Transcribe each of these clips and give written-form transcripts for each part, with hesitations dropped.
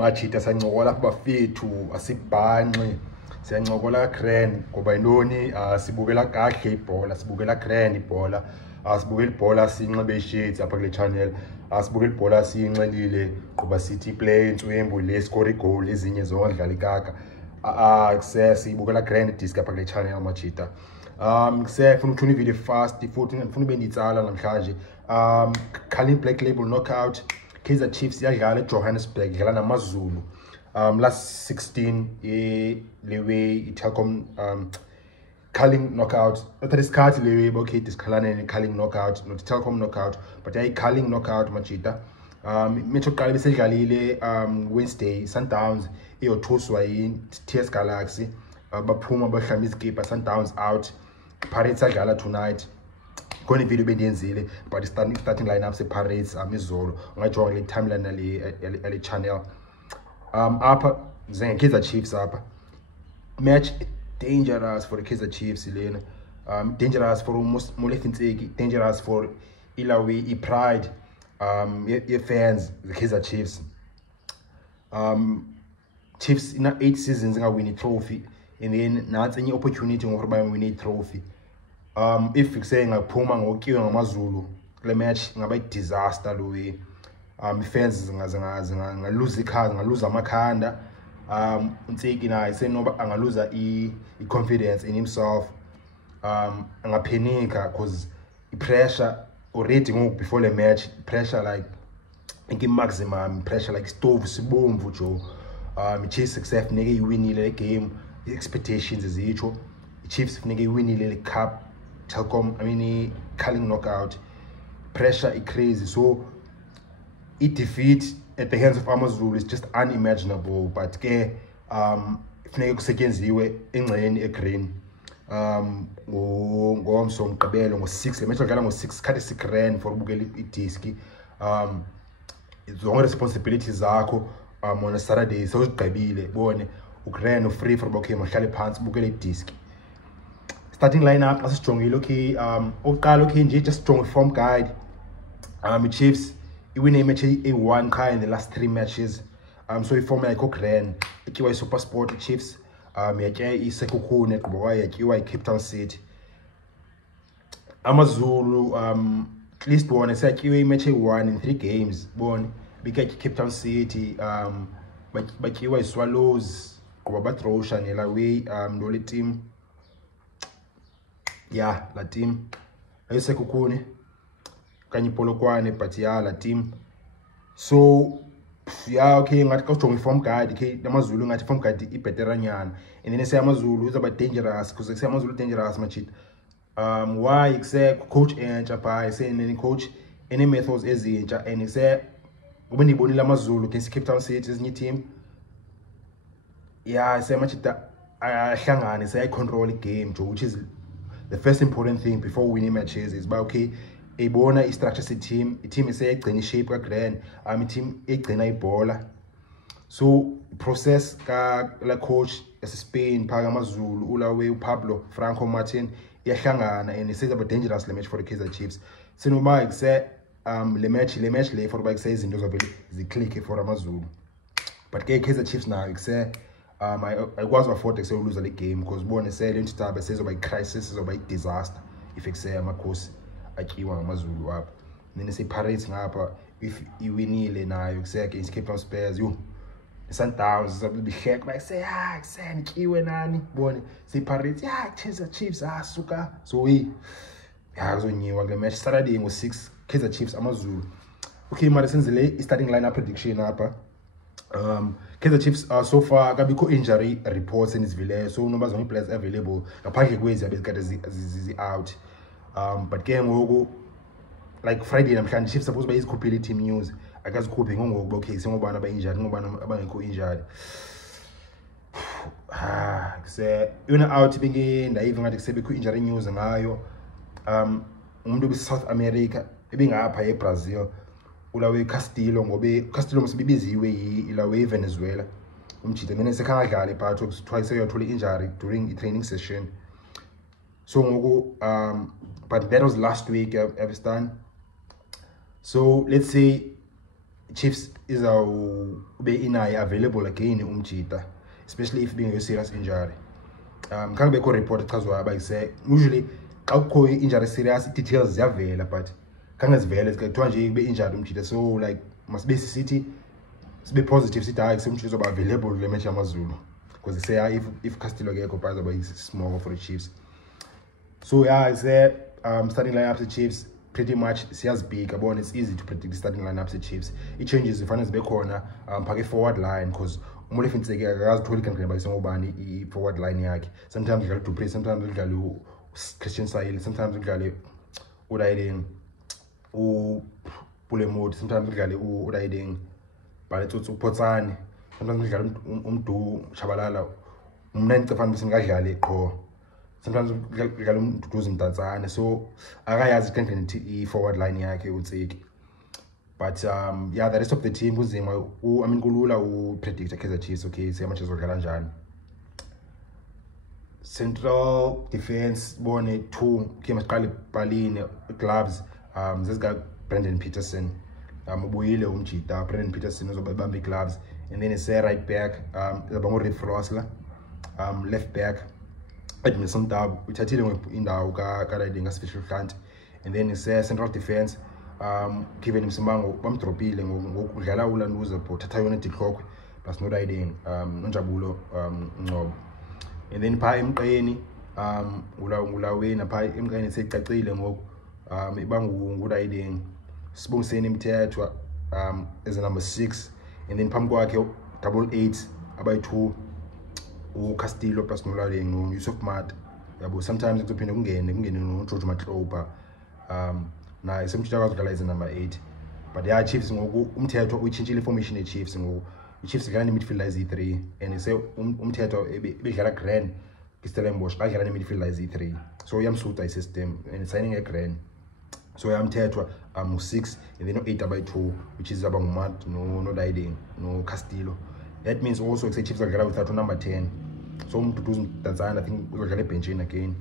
Machita sancokola kubafethu asibhanqe siyancokola kaGrand ngoba yintoni sibukela kahle ibhola sibukela Grand ibhola sibukela ibhola sinxibe shades apha kule channel sibukela ibhola siyinxelile ngoba sithi play intswembu le score goal ezinye zonke dlala ikaka sibukela Grand disc apha kule channel Machita kusefuna ukuthuna ivideo fast futhi ngifuna ube nditsala namhlanje Khalin Black Label knockout Kaizer Chiefs yadlala eJohannesburg idlala namaZulu last 16 lewe iTelkom Khalin knockout not this card lewe okay this Khalane Khalin knockout not Telkom knockout but ay Khalin knockout Machita metho qala besedlalile Wednesday Sundowns iyothuswa yi-TS Galaxy baphuma bahlamba izikipa Sundowns out Pirates adlala tonight kone video bendiyenzile but starting lineup se-Pirates izolo ungajonga le timeline le channel apha Kaizer Chiefs apha match dangerous for the Kaizer Chiefs lena dangerous for Molefintseki dangerous for Ilawi pride fans the Kaizer Chiefs Chiefs in 8 seasons ngawin i-trophy and then nathi enye opportunity ngokuba bayawin i-trophy if kusay ngaphuma ngokiwe ngamaZulu kule match ngaba disaster lo fans ngaluza ikhanda ngaluza amakhanda Ntseki naye senoba angaluza i-confidence in himself angaphenika because i-pressure already ngoku before the match pressure like maximum pressure like stove sibomvu jo Chiefs success funeke iwinile le game expectations izitsho Chiefs funeke iwinile le cup Telkom Khalin knockout pressure is crazy so defeat at the hands of AmaZulu is just unimaginable but ke funeke kusetyenziwe engxeni egreen ngomso mgqibelo ngo6 match dlala ngo6 khathi siGrand for ubukela idisk zonke responsibilities zakho on a Saturday so uzigqibile bone uGrand free for okay mahlale phansi ubukela idisk starting lineup asijongile okay oqala okay nje just strong form guide Chiefs iwin a match a1 kai in the last 3 matches so iform yakho Grand ikiwa iSuper Sport Chiefs yatya iSekukhune qoba yatyiwa iCape Town City AmaZulu at least bona sayatyiwe imatch a1 in 3 games bona bikatyi Cape Town City batyiwa iSwallows qoba batrosha nela way lo le team yeah la team ayiSekukhune kanye Polokwane but yeah la team so yeah okay ngathi ka ujonga iform guide okay namaZulu ngathi form guide ibeteranyana and then say AmaZulu uzaba dangerous because say AmaZulu dangerous Machita why say coach entsha pha say neni coach any methods ezintsha and say ube nibonile AmaZulu against Cape Town City ezinye team yeah say Machita ahlangane say control game which is the first important thing before winning matches is about okay ibona istructure se-team i-team iseyagcina ishape kaGrand i-team egcina ibhola so process la coach ese-Spain phaka AmaZulu ulawe uPablo Franco Martin iyahlangana and isezaba dangerous le match for the Kaizer Chiefs sinoba kuse le match le for ba kuse izinto zovele ziclick for AmaZulu but ke Kaizer Chiefs nayo kuse ayikwazi afford kuse uluza le game because bona sele into taba sezoba i-crisis sezoba i-disaster if kuse amakhosi atyiwa ngamaZulu apha then se-Pirates ngapha if iwinile nayo kuse against Cape Town Spurs Sundowns bihleka bayise kusentyiwe nani bone se-Pirates Kaizer Chiefs suka so kuzonyiwa kule match Saturday ngo6 Kaizer Chiefs AmaZulu okay mara senzile i-starting lineup prediction apha Kaizer Chiefs so far kabikho injury reports enizvileyo so noba zonke players available ngaphandle kwezi abezikade zi-out but ke ngoku like Friday namhlanje Chiefs suppose bayizikhuphile team news akazikhuphe ngoku okay sengobana aba-injured ngobana abangekho injured kuse yona out bengendayiva ngathi kusebekho injury news ngayo umuntu obi-South America ebengapha eBrazil ulawe Castillo ngobe Castillo msibibiziwe ilawe eVenezuela umjita mina sekangadlali but twice uyathola injury during i-training session so ngoku but that was last week Everstan so let's say Chiefs izawube inaye available again umjita, especially if being a serious injury. Can't be report echazwayo abayise usually xa kukho injury serious details ziyavela, but kangazivele kuthiwa nje ibe injured umjita. So like must be sithi sibe positive sithi hayi umjita uzoba available kule match yamaZulu, because they say if Castillo akekho bazoba small for the Chiefs. So yeah, I say starting lineups the Chiefs pretty much siyazibhika bona, it's easy to predict the starting lineups the Chiefs. It changes if zibe khona phake forward line, because umuntu efinseke akazitholi kanti bayise ngobani I forward line yakhe. Sometimes udlala to play, sometimes udlala Christian Sail, sometimes udlala uDaiding Pulemode, sometimes udlala uDaiding Baletsotso Potsane, sometimes udlala umdu Chabalala umnentsefana singadlala qho, sometimes udlala umduduzi Mtatsane. So akayazi kanti I forward line yakhe utseki. But yeah, the rest of the team kuzima I mean kulula upredict Kaizer Chiefs. Okay, see how much izodlala njani. Central defense bone 2 ke masiqale Balini gloves zesika Brandon Peterson ubuyile umjita. Brandon Peterson uzoba bamba gloves, and then it's right back zoba ngoRiff Rossler, left back Edmilson Dab uthathile indawo kaRiding kaSpecial Front, and then it's central defense given Msimbango bamdropile ngokudlala uLanduza uthatha yona Dihlokwe plus noRiding noNjabulo Ngcobo. And then pha emqeni ulawena pha emqeni secacile ngoku ibangu nguRiding Sibongiseni Mthethwa as a number 6, and then phambi kwakhe 88 abayi2 uCastillo plus noRiding noYusuf Mat yabo. Sometimes kuzophinde kungene noGeorge Matlopa na isemtshela kwazodlala as a number 8. But yeah, Chiefs ngoku umthetho uyitshintshile formation yeChiefs ngoku. iChiefs idlala nemidfielder ezi3, and ise umthetho ebedlala grand Stellenbosch badlala nemidfielder ezi3, so uyamsuta isystem and signing a grand. So uyamthethwa u6 and then no8 abayi2, which is abanguMat noRiding no Castillo. That means also Chiefs adlala without number 10, so umduduzi Mtatsane I think uzodlala ebenchini again.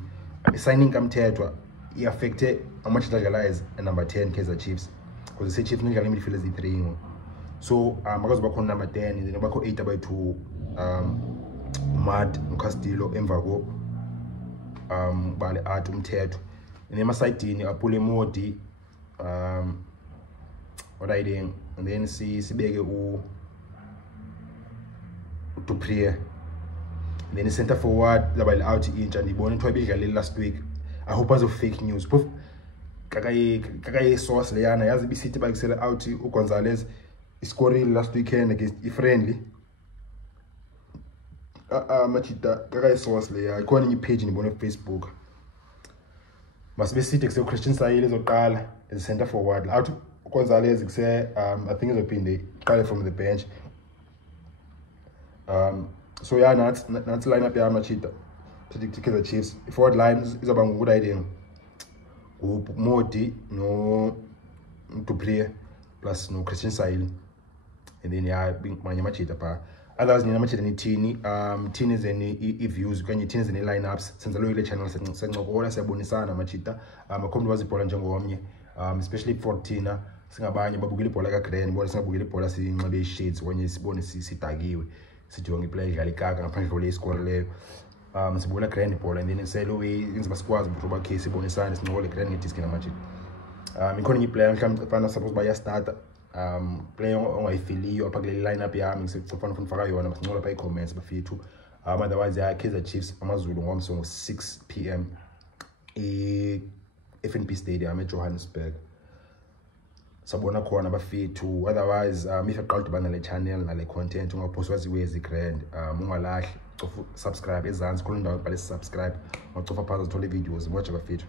Signing kamthethwa i-affecte amajita adlala as a number 10 Kaizer Chiefs, because the Chiefs nidlala imidfielder ezi3. So akazoba khona number 10, and then bakho 8 abayi2 Mat noCastillo emva ko bale athi umthetho, and then emasayidini aPulemode oRiding, and then sibeke uDupree, and then center forward labali out intsha ndibona into ebidlala last week. I hope as of fake news proof kakaye source leyana yazi bisithi bayisela out uGonzalez scoring last weekend against iFriendly. Machita kakaye source leya ikhona enye page ndibona Facebook. Must be sithi kuse Christian Sail ezoqala as center forward out uGonzalez kuse I think izophinde iqale from the bench. So yeah, that's lineup ya Machita predict Kaizer Chiefs. Forward line izoba nguRiding uModi no Dupree plus no Christian Sail, and then yeah manye Machita pa others nina Machita nithini thini zeni i-views kanye thini zeni lineups senza lo ile channel sencokola siyabonisana Machita akhombe wazibhola njengomnye, especially for thina singabanye babukela ibhola kaGrand bona singabukela ibhola sinxibe ishades kanye sibone sidakiwe sithi wonke iplayer idlala ikaka ngaphandle kole score leyo. Sibukela Grand ibhola, and then selo inziba sikwazi ukuthi bakhe sibonisane sincokole Grand ngedisk naMachita. Ikhona enye iplayer mhlawumbe fana suppose baya starter player ongayifiliyo apha kule lineup yami ngisefuna ukufaka yona basincola pha i-comments bafethu. Otherwise ya Kaizer Chiefs AmaZulu ngomso ngo-6 PM FNB Stadium eJohannesburg. Sabona khona bafethu. Otherwise if uqala ukubana le channel nale content ungaphoswa ziwezi Grand ungalahli subscribe ezansi khona indawo ebhale subscribe, ngocofa phansi uthola videos watch bafethu.